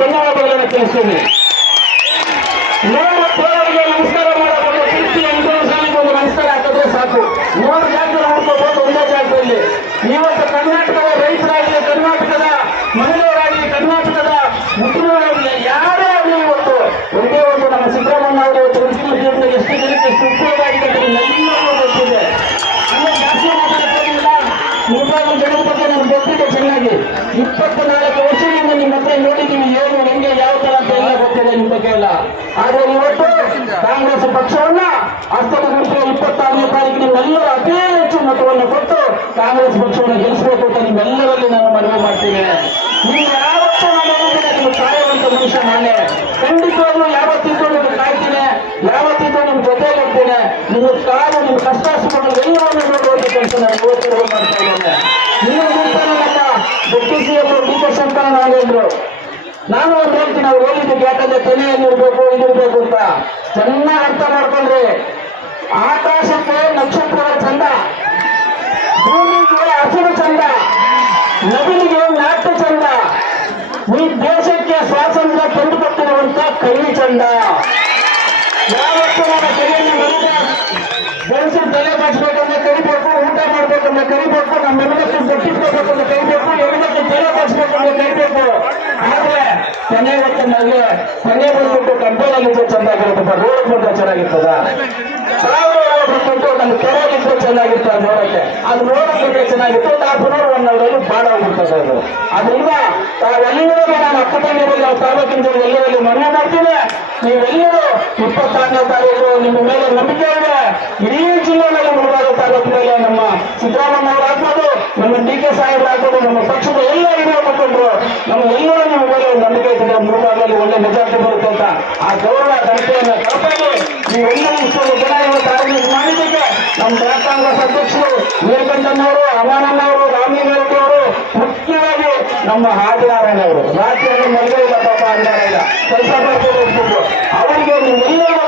ಧನ್ಯವಾದಗಳನ್ನು ತಿಳಿಸ್ತೇನೆ ನೂರು ಕೋರರಿಗೆ ನಮಸ್ಕಾರ ಮಾಡಬಹುದು. ಕೀರ್ತಿ ಸಾಲಿಗೆ ಒಂದು ನಮಸ್ಕಾರ ಹಾಕಿದ್ರೆ ಸಾಕು. ಮೂರು ಜಾಗದಲ್ಲಿ ಹುಡ್ಕೋಬಹುದು ಒಂದೇ ಜಾಗದಲ್ಲಿ ಇವತ್ತು ಕರ್ನಾಟಕದ ರೈತರಾಗಲಿ ಕರ್ನಾಟಕದ ಮಹಿಳೆಯರಾಗಲಿ ಕರ್ನಾಟಕದ ಮುಖ್ಯಮಂತ್ರಿಯಾಗಲಿ ಯಾರೇ ಆಗಲಿ ಇವತ್ತು ಒಂದೇ ಒಂದು ನಮ್ಮ ಸಿದ್ದರಾಮಯ್ಯ ಅವರು ತುಳಸಿ ಜೀವನದಲ್ಲಿ ಎಷ್ಟು ಜನಕ್ಕೆ ಎಷ್ಟು ಉಪಯೋಗ ಆಗಿದೆ ನಿಮ್ಮೆಲ್ಲರಿಗೂ ಗೊತ್ತಿದೆ. ಜಾಸ್ತಿ ಮಾತಾಡ್ತಿಲ್ಲ ಮೂರ್ನಾಲ್ಕು ಜನರ ಬಗ್ಗೆ ನಮ್ಗೆ ಗೊತ್ತಿದೆ ಚೆನ್ನಾಗಿ. ಇಪ್ಪತ್ನಾಲ್ಕು ನೋಡಿದ್ದೀವಿ ಏನು? ಹೆಂಗೆ ಯಾವ ತರ ಅಂತ ಗೊತ್ತಿದೆ ನಿಮ್ಮ ಬಗ್ಗೆ ಎಲ್ಲ? ಆದ್ರೆ ಇವತ್ತು ಕಾಂಗ್ರೆಸ್ ಪಕ್ಷವನ್ನ ಅಷ್ಟಮಗುಂಪಿನ ಇಪ್ಪತ್ತಾರನೇ ತಾರೀಕು ನಿಮ್ಮೆಲ್ಲರೂ ಅತಿ ಹೆಚ್ಚು ಮತವನ್ನು ಕೊಟ್ಟು ಕಾಂಗ್ರೆಸ್ ಪಕ್ಷವನ್ನು ಗೆಲ್ಲಿಸಬೇಕು ಅಂತ ನಿಮ್ಮೆಲ್ಲರಲ್ಲಿ ನಾನು ಮನವಿ ಮಾಡ್ತೀನಿ. ನೀವು ಯಾವತ್ತೂ ನೀವು ಕಾಯುವಂತ ಮನುಷ್ಯ ನಾನೇ. ಖಂಡಿತವಾಗ್ಲೂ ಯಾವತ್ತಿದ್ದು ನಿಮ್ಗೆ ಕಾಯ್ತೀನಿ. ಯಾವತ್ತಿದ್ದು ನಿಮ್ ಜೊತೆ ಇರ್ತೀನಿ. ನಿಮ್ಮ ಕಾಲು, ನಿಮ್ಮ ಕಷ್ಟ ಸುಖಗಳು ಎಲ್ಲವನ್ನು ನೋಡುವಂತ ಕೆಲಸ ನಾನು ಇವತ್ತು ಮಾಡ್ತಾ ಇದ್ದೇನೆ. ನೀವು C M D K Shankara Nagendra ನಾನು ಅವ್ರು ಹೇಳ್ತೀನಿ ಅವ್ರು ಹೇಳಿದ್ದಕ್ಕೆ ಯಾಕಂದ್ರೆ ತಲೆಯಲ್ಲಿರ್ಬೇಕು ಇದಿರ್ಬೇಕು ಅಂತ. ಚೆನ್ನಾಗಿ ಅರ್ಥ ಮಾಡ್ಕೊಂಡ್ರಿ. ಆಕಾಶಕ್ಕೆ ನಕ್ಷತ್ರಗಳ ಚಂದ, ಭೂಮಿಗೆ ಹಸಿರು ಚಂದ ನದಿಗೆ ನಾಟ್ಯ ಚಂದ. ಈ ದೇಶಕ್ಕೆ ಸ್ವಾತಂತ್ರ್ಯ ತಂದುಕೊಟ್ಟಿರುವಂತ ಕೈ ಚಂದ. ಮನೆ ಬಂದ್ಬಿಟ್ಟು ಕೊನೆ ಆಗಿದ್ರೆ ಚೆನ್ನಾಗಿರುತ್ತಪ್ಪ ರೋಡ್ ಬಂದ್ರೆ ಚೆನ್ನಾಗಿರ್ತದ? ನನ್ ನಮ್ಮ ಕೆರೆಯಲ್ಲಿದ್ರೆ ಚೆನ್ನಾಗಿರ್ತದೆ ನೋಡಕ್ಕೆ? ಅದು ನೋಡಕ್ಕೆ ಚೆನ್ನಾಗಿತ್ತು? ತಾಪನೂರು ಒನ್ ಅವರಲ್ಲಿ ಬಾಡ ಅದು. ಅದರಿಂದ ತಾವೆಲ್ಲರೂ ನಾನು ಅಕ್ಕ ತಂಗಿರಲ್ಲಿ ನಾವು ತಾಲೂಕಿನ ಎಲ್ಲರಲ್ಲಿ ಮನವಿ ಮಾಡ್ತೀನಿ. ನೀವೆಲ್ಲರೂ? ಇಪ್ಪತ್ತಾರನೇ ತಾರೀಕು, ನಿಮ್ಮ ಮೇಲೆ ನಂಬಿಕೆ ಇದೆ. ಇಡೀ ಜಿಲ್ಲೆಯಲ್ಲಿ ಮುಳುಗಾದ ತಾಲೂಕಿನಲ್ಲಿ ನಮ್ಮ ಸಿದ್ದರಾಮಯ್ಯ ಅವರು ಆಗ್ಬೋದು ನಮ್ಮ ಡಿ ಕೆ ಸಾಹೇಬ್ ಆಗ್ಬೋದು ನಮ್ಮ ಪಕ್ಷದ ಎಲ್ಲ ಹಿರಿಯ ಮುಖಂಡರು ನಮ್ಮ ಎಲ್ಲರೂ ನಿಮ್ಮ ಮೇಲೆ ಒಂದು ನಂಬಿಕೆ ಇಟ್ಟಿದೆ ಮುಳುಗಾದಲ್ಲಿ ಒಳ್ಳೆ ಮೆಜಾರಿಟಿ ಬರುತ್ತೆ ಅಂತ ಆ ಗೌರವ ಘನತೆಯನ್ನು ಕಾಪಾಡಿ ಈ ಜನ ಇವತ್ತು ಆರ್ಗನೈಸ್ ಮಾಡಿದ್ದಕ್ಕೆ ನಮ್ಮ ಬ್ಲಾಕ್ ಕಾಂಗ್ರೆಸ್ ಅಧ್ಯಕ್ಷರು ಅಮಾನಣ್ಣವರು ರಾಮಲಿಂಗಾರೆಡ್ಡಿ ಅವರು ಮುಖ್ಯವಾಗಿ ನಮ್ಮ ಹಾಜರಾರಾಯಣ ಅವರು ರಾಜ್ಯದಲ್ಲಿ ಇಲ್ಲ ಪಾಪ ಅಂದಾರಾಯಣ ಕೆಲಸ ಅವರಿಗೆ ನೀವೆಲ್ಲರ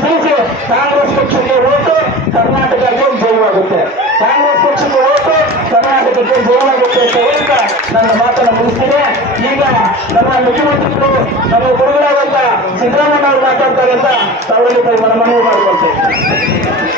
ತಿಳಿಸಿ ಕಾಂಗ್ರೆಸ್ ಪಕ್ಷಕ್ಕೆ ಓಟು ಕರ್ನಾಟಕಕ್ಕೆ ಜಯವಾಗುತ್ತೆ ಕಾಂಗ್ರೆಸ್ ಪಕ್ಷಕ್ಕೆ ಓಟು ಕರ್ನಾಟಕಕ್ಕೆ ಜಯವಾಗುತ್ತೆ ಅಂತ ಹೇಳ್ತಾ ನನ್ನ ಮಾತನ್ನು ಮುಗಿಸ್ತೀನಿ. ಈಗ ನಮ್ಮ ಮುಖ್ಯಮಂತ್ರಿಗಳು ನಮ್ಮ ಗುರುಗಳಾದಂತ ಸಿದ್ದರಾಮಯ್ಯ ಅವರು ಮಾತಾಡ್ತಾರೆ ಅಂತ ತಾವಲ್ಲಿ ಮನವಿ ಮಾಡ್ಕೊಳ್ತೇನೆ